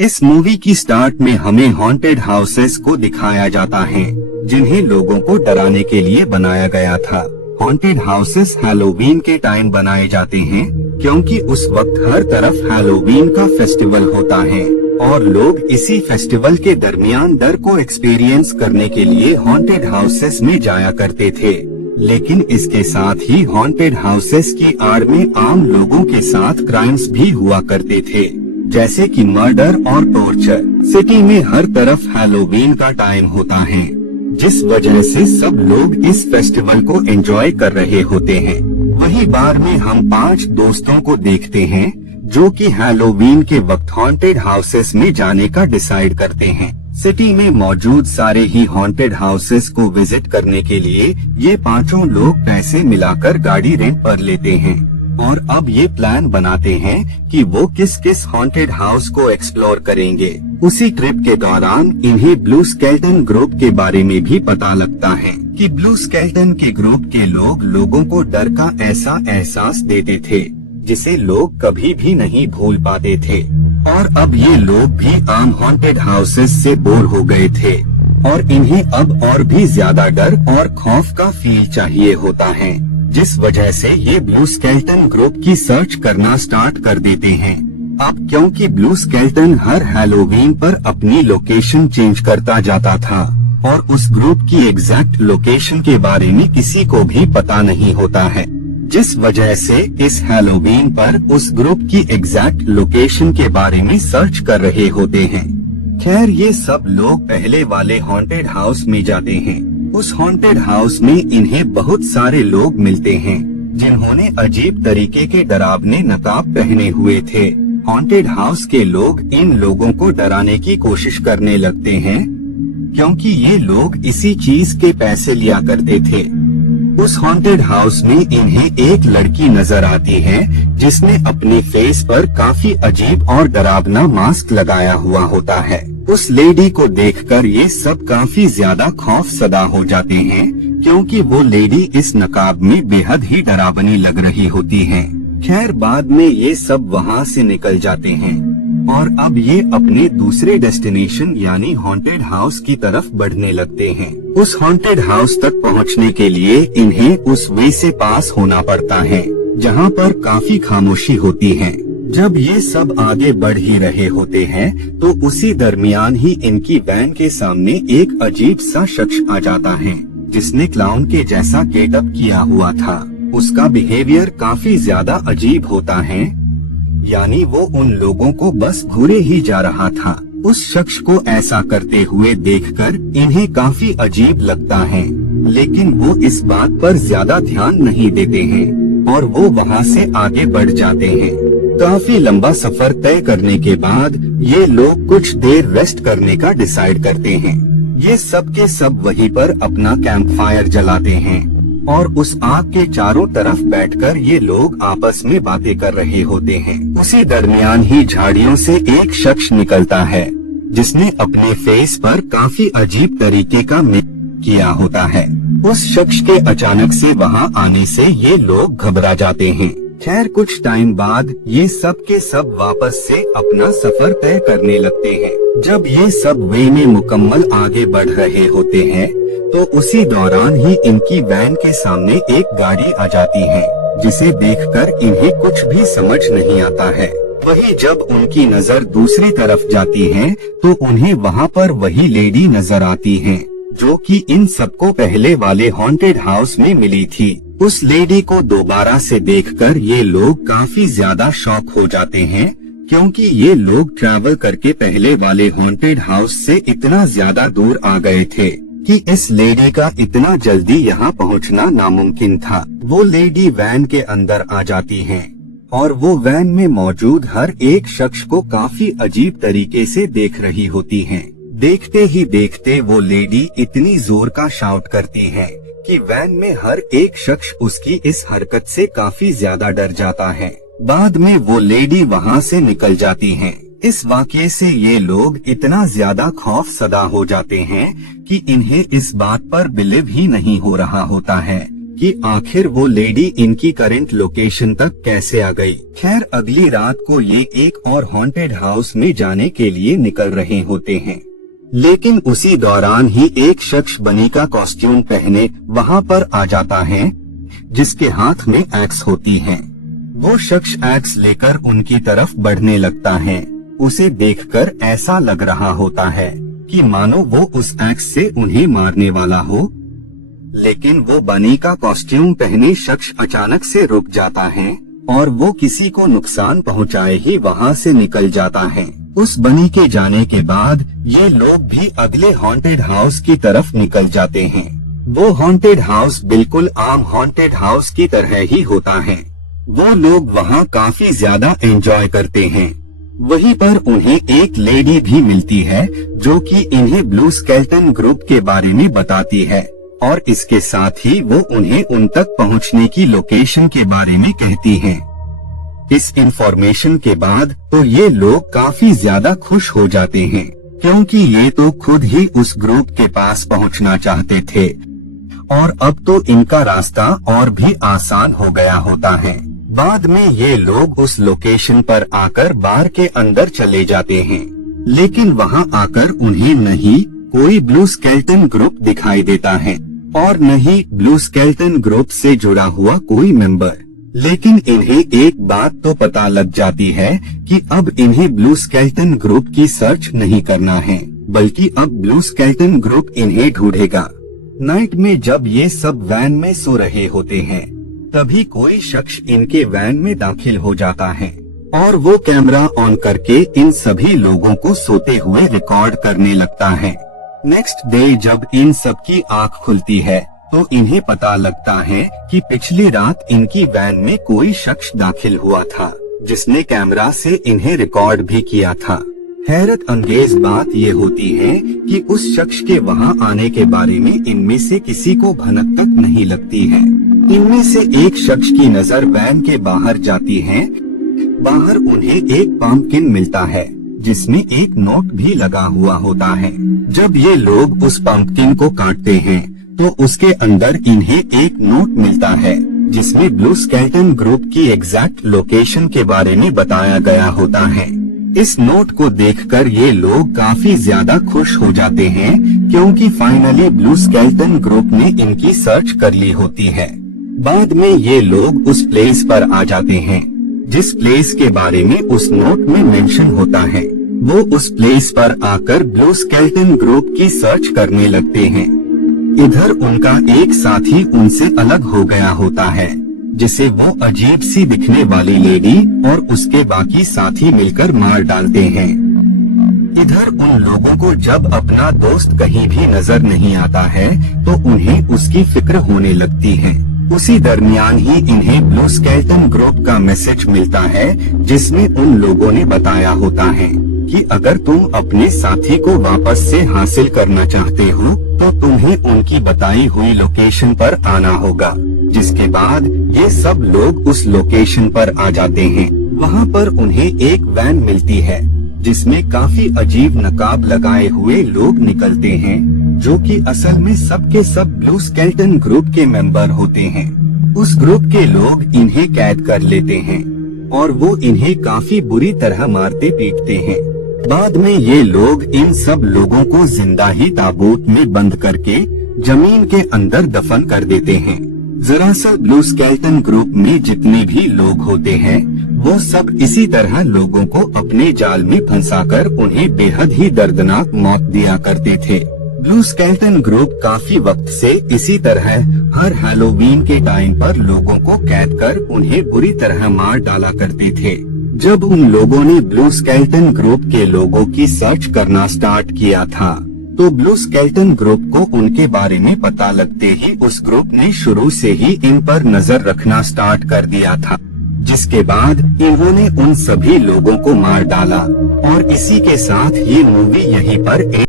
इस मूवी की स्टार्ट में हमें हॉन्टेड हाउसेस को दिखाया जाता है जिन्हें लोगों को डराने के लिए बनाया गया था। हॉन्टेड हाउसेस हैलोवीन के टाइम बनाए जाते हैं क्योंकि उस वक्त हर तरफ हैलोवीन का फेस्टिवल होता है और लोग इसी फेस्टिवल के दरमियान डर को एक्सपीरियंस करने के लिए हॉन्टेड हाउसेस में जाया करते थे। लेकिन इसके साथ ही हॉन्टेड हाउसेस की आड़ में आम लोगों के साथ क्राइम्स भी हुआ करते थे, जैसे कि मर्डर और टॉर्चर। सिटी में हर तरफ हैलोवीन का टाइम होता है, जिस वजह से सब लोग इस फेस्टिवल को एंजॉय कर रहे होते हैं। वही बार में हम 5 दोस्तों को देखते हैं जो कि हैलोवीन के वक्त हॉन्टेड हाउसेस में जाने का डिसाइड करते हैं। सिटी में मौजूद सारे ही हॉन्टेड हाउसेस को विजिट करने के लिए ये 5 लोग पैसे मिलाकर गाड़ी रेंट पर लेते हैं और अब ये प्लान बनाते हैं कि वो किस किस हॉन्टेड हाउस को एक्सप्लोर करेंगे। उसी ट्रिप के दौरान इन्हें ब्लू स्केलेटन ग्रुप के बारे में भी पता लगता है कि ब्लू स्केलेटन के ग्रुप के लोग लोगों को डर का ऐसा एहसास देते थे जिसे लोग कभी भी नहीं भूल पाते थे। और अब ये लोग भी आम हॉन्टेड हाउसेस से बोर हो गए थे और इन्हें अब और भी ज्यादा डर और खौफ का फील चाहिए होता है, जिस वजह से ये ब्लू स्केलेटन ग्रुप की सर्च करना स्टार्ट कर देते हैं। अब क्योंकि ब्लू स्केलेटन हर हैलोवीन पर अपनी लोकेशन चेंज करता जाता था और उस ग्रुप की एग्जैक्ट लोकेशन के बारे में किसी को भी पता नहीं होता है, जिस वजह से इस हैलोवीन पर उस ग्रुप की एग्जैक्ट लोकेशन के बारे में सर्च कर रहे होते हैं। खैर, ये सब लोग पहले वाले हॉन्टेड हाउस में जाते हैं। उस हॉन्टेड हाउस में इन्हें बहुत सारे लोग मिलते हैं जिन्होंने अजीब तरीके के डरावने नकाब पहने हुए थे। हॉन्टेड हाउस के लोग इन लोगों को डराने की कोशिश करने लगते हैं क्योंकि ये लोग इसी चीज के पैसे लिया करते थे। उस हॉन्टेड हाउस में इन्हें एक लड़की नजर आती है जिसने अपने फेस पर काफी अजीब और डरावना मास्क लगाया हुआ होता है। उस लेडी को देखकर ये सब काफी ज्यादा खौफ सदा हो जाते हैं क्योंकि वो लेडी इस नकाब में बेहद ही डरावनी लग रही होती है। खैर, बाद में ये सब वहाँ से निकल जाते हैं और अब ये अपने दूसरे डेस्टिनेशन यानी हॉन्टेड हाउस की तरफ बढ़ने लगते हैं। उस हॉन्टेड हाउस तक पहुँचने के लिए इन्हें उस वे से पास होना पड़ता है जहाँ पर काफी खामोशी होती है। जब ये सब आगे बढ़ ही रहे होते हैं तो उसी दरमियान ही इनकी वैन के सामने एक अजीब सा शख्स आ जाता है जिसने क्लाउन के जैसा गेटअप किया हुआ था। उसका बिहेवियर काफी ज्यादा अजीब होता है, यानी वो उन लोगों को बस घूरे ही जा रहा था। उस शख्स को ऐसा करते हुए देखकर इन्हें काफी अजीब लगता है, लेकिन वो इस बात पर ज्यादा ध्यान नहीं देते हैं और वो वहाँ से आगे बढ़ जाते हैं। काफी लंबा सफर तय करने के बाद ये लोग कुछ देर रेस्ट करने का डिसाइड करते हैं। ये सब के सब वहीं पर अपना कैंप फायर जलाते हैं और उस आग के चारों तरफ बैठकर ये लोग आपस में बातें कर रहे होते हैं। उसी दरमियान ही झाड़ियों से एक शख्स निकलता है जिसने अपने फेस पर काफी अजीब तरीके का मेकअप किया होता है। उस शख्स के अचानक से वहाँ आने से ये लोग घबरा जाते हैं। खैर, कुछ टाइम बाद ये सब के सब वापस से अपना सफर तय करने लगते हैं। जब ये सब वे में मुकम्मल आगे बढ़ रहे होते हैं तो उसी दौरान ही इनकी वैन के सामने एक गाड़ी आ जाती है जिसे देखकर इन्हें कुछ भी समझ नहीं आता है। वही जब उनकी नजर दूसरी तरफ जाती है तो उन्हें वहाँ पर वही लेडी नजर आती है जो कि इन सबको पहले वाले हॉन्टेड हाउस में मिली थी। उस लेडी को दोबारा से देखकर ये लोग काफी ज्यादा शॉक हो जाते हैं क्योंकि ये लोग ट्रैवल करके पहले वाले हॉन्टेड हाउस से इतना ज्यादा दूर आ गए थे कि इस लेडी का इतना जल्दी यहाँ पहुँचना नामुमकिन था। वो लेडी वैन के अंदर आ जाती है और वो वैन में मौजूद हर एक शख्स को काफी अजीब तरीके से देख रही होती है। देखते ही देखते वो लेडी इतनी जोर का शाउट करती है कि वैन में हर एक शख्स उसकी इस हरकत से काफी ज्यादा डर जाता है। बाद में वो लेडी वहाँ से निकल जाती है। इस वाक़ये से ये लोग इतना ज्यादा खौफ सदा हो जाते हैं कि इन्हें इस बात पर बिलीव ही नहीं हो रहा होता है कि आखिर वो लेडी इनकी करंट लोकेशन तक कैसे आ गई। खैर अगली रात को ये एक और हॉन्टेड हाउस में जाने के लिए निकल रहे होते हैं, लेकिन उसी दौरान ही एक शख्स बनी का कॉस्ट्यूम पहने वहाँ पर आ जाता है, जिसके हाथ में एक्स होती है। वो शख्स एक्स लेकर उनकी तरफ बढ़ने लगता है। उसे देखकर ऐसा लग रहा होता है कि मानो वो उस एक्स से उन्हें मारने वाला हो, लेकिन वो बनी का कॉस्ट्यूम पहने शख्स अचानक से रुक जाता है और वो किसी को नुकसान पहुंचाए ही वहां से निकल जाता है। उस बनी के जाने के बाद ये लोग भी अगले हॉन्टेड हाउस की तरफ निकल जाते हैं। वो हॉन्टेड हाउस बिल्कुल आम हॉन्टेड हाउस की तरह ही होता है। वो लोग वहाँ काफी ज्यादा एंजॉय करते हैं। वहीं पर उन्हें एक लेडी भी मिलती है जो कि इन्हें ब्लू स्केलेटन ग्रुप के बारे में बताती है और इसके साथ ही वो उन्हें उन तक पहुंचने की लोकेशन के बारे में कहती है। इस इंफॉर्मेशन के बाद तो ये लोग काफी ज्यादा खुश हो जाते हैं, क्योंकि ये तो खुद ही उस ग्रुप के पास पहुंचना चाहते थे और अब तो इनका रास्ता और भी आसान हो गया होता है। बाद में ये लोग उस लोकेशन पर आकर बार के अंदर चले जाते हैं, लेकिन वहां आकर उन्हें नहीं कोई ब्लू स्केलेटन ग्रुप दिखाई देता है और न ही ब्लू स्केलेटन ग्रुप से जुड़ा हुआ कोई मेंबर। लेकिन इन्हें एक बात तो पता लग जाती है कि अब इन्हें ब्लू स्केलेटन ग्रुप की सर्च नहीं करना है, बल्कि अब ब्लू स्केलेटन ग्रुप इन्हें ढूंढेगा। नाइट में जब ये सब वैन में सो रहे होते हैं, तभी कोई शख्स इनके वैन में दाखिल हो जाता है और वो कैमरा ऑन करके इन सभी लोगों को सोते हुए रिकॉर्ड करने लगता है। नेक्स्ट डे जब इन सब की आँख खुलती है तो इन्हें पता लगता है कि पिछली रात इनकी वैन में कोई शख्स दाखिल हुआ था, जिसने कैमरा से इन्हें रिकॉर्ड भी किया था। हैरत अंगेज बात ये होती है कि उस शख्स के वहाँ आने के बारे में इनमें से किसी को भनक तक नहीं लगती है। इनमें से एक शख्स की नजर वैन के बाहर जाती है। बाहर उन्हें एक पंपकिन मिलता है, जिसमें एक नोट भी लगा हुआ होता है। जब ये लोग उस पंपकिन को काटते हैं तो उसके अंदर इन्हें एक नोट मिलता है, जिसमें ब्लू स्केलेटन ग्रुप की एग्जैक्ट लोकेशन के बारे में बताया गया होता है। इस नोट को देखकर ये लोग काफी ज्यादा खुश हो जाते हैं, क्योंकि फाइनली ब्लू स्केलेटन ग्रुप ने इनकी सर्च कर ली होती है। बाद में ये लोग उस प्लेस पर आ जाते हैं, जिस प्लेस के बारे में उस नोट में मेंशन होता है। वो उस प्लेस पर आकर ब्लू स्केलेटन ग्रुप की सर्च करने लगते हैं। इधर उनका एक साथी उनसे अलग हो गया होता है, जिसे वो अजीब सी दिखने वाली लेडी और उसके बाकी साथी मिलकर मार डालते हैं। इधर उन लोगों को जब अपना दोस्त कहीं भी नजर नहीं आता है तो उन्हें उसकी फिक्र होने लगती है। उसी दरमियान ही इन्हें ब्लू स्केलेटन ग्रुप का मैसेज मिलता है, जिसमें उन लोगों ने बताया होता है कि अगर तुम अपने साथी को वापस से हासिल करना चाहते हो तो तुम्हें उनकी बताई हुई लोकेशन पर आना होगा। जिसके बाद ये सब लोग उस लोकेशन पर आ जाते हैं। वहाँ पर उन्हें एक वैन मिलती है, जिसमें काफी अजीब नकाब लगाए हुए लोग निकलते हैं, जो कि असल में सबके सब ब्लू स्केलेटन ग्रुप के मेंबर होते हैं। उस ग्रुप के लोग इन्हें कैद कर लेते हैं और वो इन्हें काफी बुरी तरह मारते पीटते हैं। बाद में ये लोग इन सब लोगों को जिंदा ही ताबूत में बंद करके जमीन के अंदर दफन कर देते हैं। दरअसल ब्लू स्केलेटन ग्रुप में जितने भी लोग होते हैं, वो सब इसी तरह लोगों को अपने जाल में फंसाकर उन्हें बेहद ही दर्दनाक मौत दिया करते थे। ब्लू स्केलेटन ग्रुप काफी वक्त से इसी तरह हर हैलोवीन के टाइम पर लोगों को कैद कर उन्हें बुरी तरह मार डाला करते थे। जब उन लोगों ने ब्लू स्केलेटन ग्रुप के लोगों की सर्च करना स्टार्ट किया था, तो ब्लू स्केलेटन ग्रुप को उनके बारे में पता लगते ही उस ग्रुप ने शुरू से ही इन पर नजर रखना स्टार्ट कर दिया था, जिसके बाद इन्होंने उन सभी लोगों को मार डाला और इसी के साथ ये मूवी यहीं पर